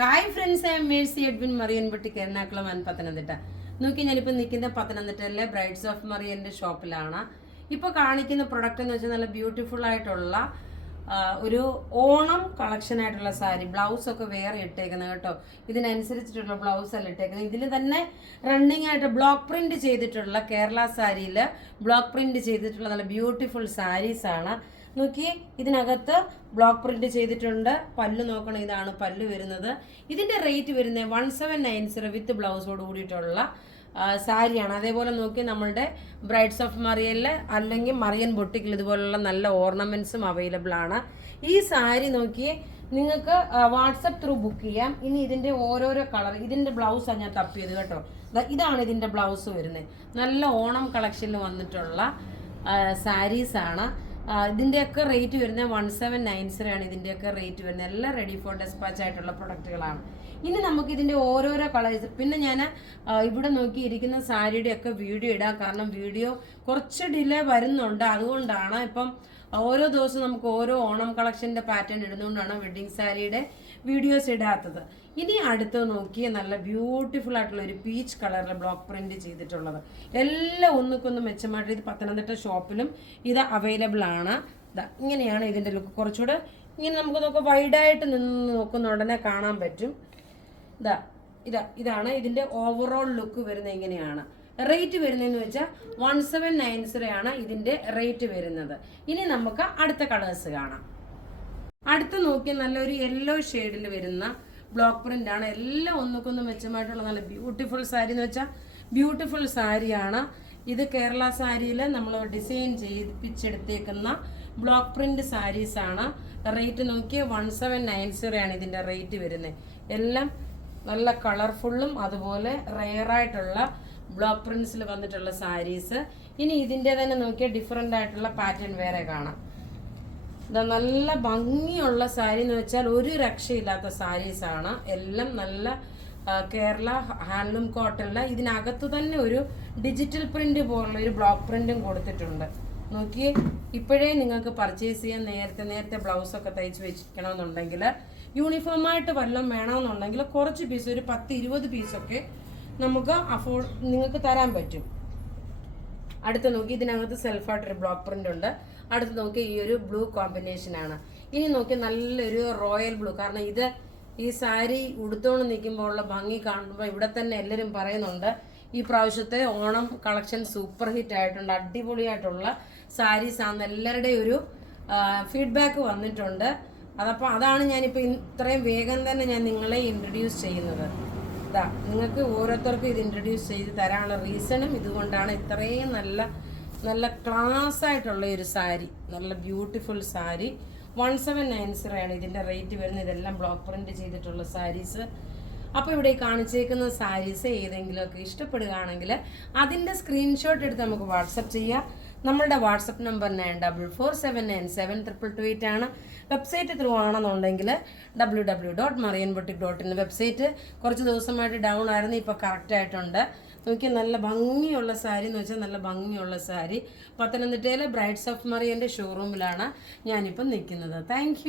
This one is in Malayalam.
Hi friends, I am Mercy Edwin Marian boutique Ernakulam and Pathanamthitta. നോക്കി ഞാനിപ്പോൾ നിൽക്കുന്ന പത്തനംതിട്ടയിലെ ബ്രൈഡ്സ് ഓഫ് മറിയൻ്റെ ഷോപ്പിലാണ്. ഇപ്പോൾ കാണിക്കുന്ന പ്രൊഡക്റ്റ് എന്ന് വെച്ചാൽ നല്ല ബ്യൂട്ടിഫുൾ ആയിട്ടുള്ള ഒരു ഓണം കളക്ഷൻ ആയിട്ടുള്ള സാരി. ബ്ലൗസ് ഒക്കെ വേറെ ഇട്ടേക്കുന്നത് കേട്ടോ, ഇതിനനുസരിച്ചിട്ടുള്ള ബ്ലൗസ് അല്ല ഇട്ടേക്കുന്നത്. ഇതിൽ തന്നെ റണ്ണിങ് ആയിട്ട് ബ്ലോക്ക് പ്രിന്റ് ചെയ്തിട്ടുള്ള കേരള സാരിയിൽ ബ്ലോക്ക് പ്രിന്റ് ചെയ്തിട്ടുള്ള നല്ല ബ്യൂട്ടിഫുൾ സാരീസാണ്. നോക്കിയേ, ഇതിനകത്ത് ബ്ലോക്ക് പ്രിന്റ് ചെയ്തിട്ടുണ്ട്. പല്ല് നോക്കണം, ഇതാണ് പല്ല് വരുന്നത്. ഇതിന്റെ റേറ്റ് വരുന്നത് 1790 വിത്ത് ബ്ലൗസോട് കൂടിയിട്ടുള്ള സാരിയാണ്. അതേപോലെ നോക്കി നമ്മളുടെ ബ്രൈഡ്സ് ഓഫ് മറിയനിൽ അല്ലെങ്കിൽ മറിയൻ ബൊട്ടിക്കിൽ ഇതുപോലുള്ള നല്ല ഓർണമെന്റ്സും അവൈലബിൾ ആണ്. ഈ സാരി നോക്കിയേ, നിങ്ങൾക്ക് വാട്സപ്പ് ത്രൂ ബുക്ക് ചെയ്യാം. ഇനി ഇതിന്റെ ഓരോരോ കളർ, ഇതിന്റെ ബ്ലൗസാണ് ഞാൻ തപ്പിയത് കേട്ടോ. ഇതാണ് ഇതിന്റെ ബ്ലൗസ് വരുന്നത്. നല്ല ഓണം കളക്ഷനിൽ വന്നിട്ടുള്ള സാരീസാണ്. ഇതിൻ്റെയൊക്കെ റേറ്റ് വരുന്നത് 1790 ആണ്. ഇതിൻ്റെയൊക്കെ റേറ്റ് വരുന്നത് എല്ലാം റെഡി ഫോർ ഡെസ്പാച്ച് ആയിട്ടുള്ള പ്രൊഡക്റ്റുകളാണ്. ഇനി നമുക്ക് ഇതിൻ്റെ ഓരോരോ കളേഴ്സ്, പിന്നെ ഞാൻ ഇവിടെ നോക്കിയിരിക്കുന്ന സാരിയുടെ ഒക്കെ വീഡിയോ ഇടാം. കാരണം വീഡിയോ കുറച്ച് ഡിലേ വരുന്നുണ്ട്. അതുകൊണ്ടാണ് ഇപ്പം ഓരോ ദിവസവും നമുക്ക് ഓരോ ഓണം കളക്ഷൻ്റെ പാറ്റേൺ ഇടുന്നതുകൊണ്ടാണ് വെഡ്ഡിങ് സാരിയുടെ വീഡിയോസ് ഇടാത്തത്. ഇനി അടുത്ത് നോക്കിയ നല്ല ബ്യൂട്ടിഫുൾ ആയിട്ടുള്ള ഒരു പീച്ച് കളറിൽ ബ്ലോക്ക് പ്രിന്റ് ചെയ്തിട്ടുള്ളത് എല്ലാം ഒന്നുക്കൊന്നും മെച്ചമായിട്ട് ഇത് പത്തനംതിട്ട ഷോപ്പിലും ഇത് അവൈലബിൾ ആണ്. ഇങ്ങനെയാണ് ഇതിൻ്റെ ലുക്ക്. കുറച്ചുകൂടെ ഇങ്ങനെ നമുക്ക് നോക്കാം, വൈഡായിട്ട് നിന്ന് നോക്കുന്ന ഉടനെ കാണാൻ പറ്റും. ഇതാണ് ഇതിൻ്റെ ഓവറോൾ ലുക്ക് വരുന്നത്. ഇങ്ങനെയാണ് റേറ്റ് വരുന്നതെന്ന് വെച്ചാൽ 1790 ആണ് ഇതിൻ്റെ റേറ്റ് വരുന്നത്. ഇനി നമുക്ക് അടുത്ത കളേഴ്സ് കാണാം. അടുത്ത് നോക്കിയാൽ നല്ലൊരു യെല്ലോ ഷെയ്ഡിൽ വരുന്ന ബ്ലോക്ക് പ്രിന്റ് ആണ്. എല്ലാം ഒന്നുക്കൊന്നും മെച്ചമായിട്ടുള്ള നല്ല ബ്യൂട്ടിഫുൾ സാരി എന്ന് വെച്ചാൽ ബ്യൂട്ടിഫുൾ സാരിയാണ്. ഇത് കേരള സാരിയിൽ നമ്മൾ ഡിസൈൻ ചെയ്യിപ്പിച്ചെടുത്തേക്കുന്ന ബ്ലോക്ക് പ്രിന്റ് സാരീസാണ്. റേറ്റ് നോക്കിയാൽ 1790 ആണ് ഇതിൻ്റെ റേറ്റ് വരുന്നത്. എല്ലാം നല്ല കളർഫുള്ളും അതുപോലെ റെയറായിട്ടുള്ള ബ്ലോക്ക് പ്രിന്റ്സിൽ വന്നിട്ടുള്ള സാരീസ്. ഇനി ഇതിൻ്റെ തന്നെ നോക്കിയാൽ ഡിഫറെൻ്റ് ആയിട്ടുള്ള പാറ്റേൺ വേറെ കാണാം. നല്ല ഭംഗിയുള്ള സാരി എന്ന് വെച്ചാൽ ഒരു രക്ഷയില്ലാത്ത സാരീസാണ്. എല്ലാം നല്ല കേരള ഹാൻഡ്ലൂം കോട്ടണിൽ ഇതിനകത്ത് തന്നെ ഒരു ഡിജിറ്റൽ പ്രിന്റ് പോലുള്ള ഒരു ബ്ലോക്ക് പ്രിന്റും കൊടുത്തിട്ടുണ്ട്. നോക്കിയേ, ഇപ്പോഴേ നിങ്ങൾക്ക് പർച്ചേസ് ചെയ്യാൻ നേരത്തെ ബ്ലൗസൊക്കെ തയ്ച്ച് വെച്ചിരിക്കണമെന്നുണ്ടെങ്കിൽ, യൂണിഫോമായിട്ട് വല്ലതും വേണമെന്നുണ്ടെങ്കിൽ കുറച്ച് പീസ്, ഒരു 10-20 പീസൊക്കെ നമുക്ക് നിങ്ങൾക്ക് തരാൻ പറ്റും. അടുത്ത് നോക്കി, ഇതിനകത്ത് സെൽഫായിട്ടൊരു ബ്ലോക്ക് പ്രിന്റ് ഉണ്ട്. അടുത്ത് നോക്കി, ഈ ഒരു ബ്ലൂ കോമ്പിനേഷൻ ആണ്. ഇനി നോക്കി നല്ലൊരു റോയൽ ബ്ലൂ. കാരണം ഈ സാരി ഉടുത്തോണ്ട് നിൽക്കുമ്പോൾ ഉള്ള ഭംഗി കാണുമ്പോൾ ഇവിടെ തന്നെ എല്ലാവരും പറയുന്നുണ്ട് ഈ പ്രാവശ്യത്തെ ഓണം കളക്ഷൻ സൂപ്പർ ഹിറ്റ് ആയിട്ടുണ്ട്, അടിപൊളിയായിട്ടുള്ള സാരീസ് ആണെന്ന് എല്ലാവരുടെയും ഒരു ഫീഡ്ബാക്ക് വന്നിട്ടുണ്ട്. അതാണ് ഞാനിപ്പോൾ ഇത്രയും വേഗം തന്നെ ഞാൻ നിങ്ങളെ ഇൻട്രൊഡ്യൂസ് ചെയ്യുന്നത്. നിങ്ങൾക്ക് ഓരോരുത്തർക്കും ഇത് ഇൻട്രൊഡ്യൂസ് ചെയ്ത് തരാനുള്ള റീസണും ഇതുകൊണ്ടാണ്. ഇത്രയും നല്ല ക്ലാസ് ആയിട്ടുള്ള ഒരു സാരി, നല്ല ബ്യൂട്ടിഫുൾ സാരി. 1790 ആണ് ഇതിൻ്റെ റേറ്റ് വരുന്നത്. ഇതെല്ലാം ബ്ലോക്ക് പ്രിന്റ് ചെയ്തിട്ടുള്ള സാരീസ്. അപ്പോൾ ഇവിടെ കാണിച്ചേക്കുന്ന സാരീസ് ഏതെങ്കിലുമൊക്കെ ഇഷ്ടപ്പെടുകയാണെങ്കിൽ അതിൻ്റെ സ്ക്രീൻഷോട്ട് എടുത്ത് നമുക്ക് വാട്സപ്പ് ചെയ്യാം. നമ്മളുടെ വാട്സപ്പ് നമ്പർ 9447972228 ആണ്. വെബ്സൈറ്റ് ത്രൂ ആണെന്നുണ്ടെങ്കിൽ www.marianboutique.in. വെബ്സൈറ്റ് കുറച്ച് ദിവസമായിട്ട് ഡൗൺ ആയിരുന്നു, ഇപ്പോൾ കറക്റ്റ് ആയിട്ടുണ്ട്. നോക്കിയാൽ നല്ല ഭംഗിയുള്ള സാരി എന്ന് വെച്ചാൽ നല്ല ഭംഗിയുള്ള സാരി. പത്തനംതിട്ടയിലെ ബ്രൈഡ്സ് ഓഫ് മറിയൻ്റെ ഷോറൂമിലാണ് ഞാനിപ്പം നിൽക്കുന്നത്. താങ്ക്